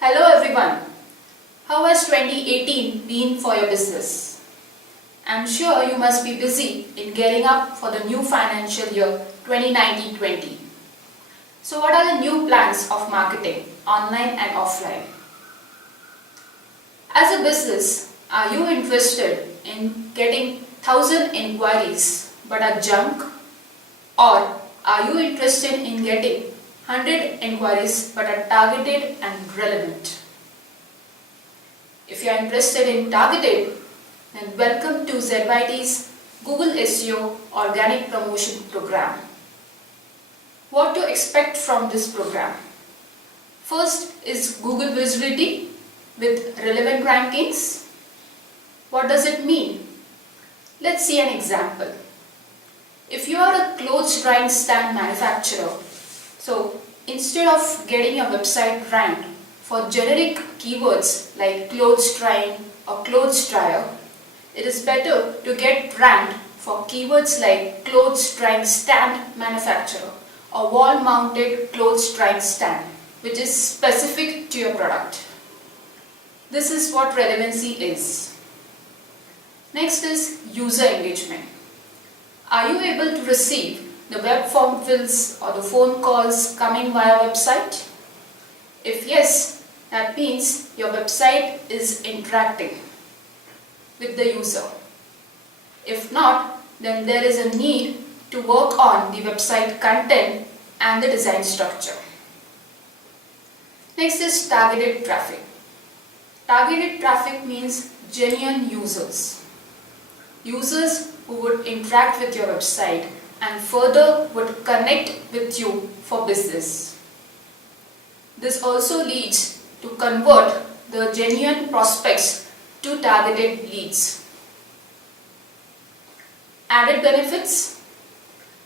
Hello everyone. How has 2018 been for your business? I'm sure you must be busy in gearing up for the new financial year 2019-20. So what are the new plans of marketing, online and offline? As a business, are you interested in getting 1,000 inquiries but are junk? Or are you interested in getting 100 inquiries but are targeted and relevant? If you are interested in targeted, then welcome to ZYT's Google SEO Organic Promotion Program. What to expect from this program? First is Google visibility with relevant rankings. What does it mean? Let's see an example. If you are a clothes drying stand manufacturer, so instead of getting your website ranked for generic keywords like clothes drying or clothes dryer, it is better to get ranked for keywords like clothes drying stand manufacturer or wall mounted clothes drying stand, which is specific to your product. This is what relevancy is. Next is user engagement. Are you able to receive the web form fills or the phone calls coming via website? If yes, that means your website is interacting with the user. If not, then there is a need to work on the website content and the design structure. Next is targeted traffic. Targeted traffic means genuine users. Users who would interact with your website and further would connect with you for business. This also leads to convert the genuine prospects to targeted leads. Added benefits: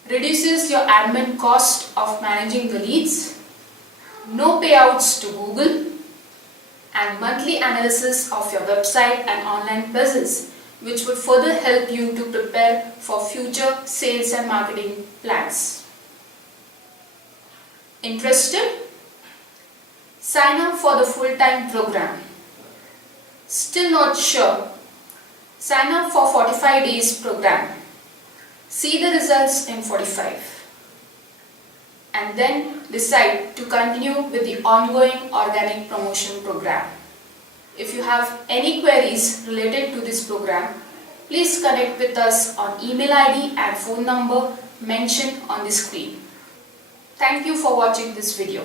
reduces your admin cost of managing the leads, no payouts to Google, and monthly analysis of your website and online presence, which would further help you to prepare for future sales and marketing plans. Interested? Sign up for the full-time program. Still not sure? Sign up for 45 days program. See the results in 45. And then decide to continue with the ongoing organic promotion program. If you have any queries related to this program, please connect with us on email ID and phone number mentioned on the screen. Thank you for watching this video.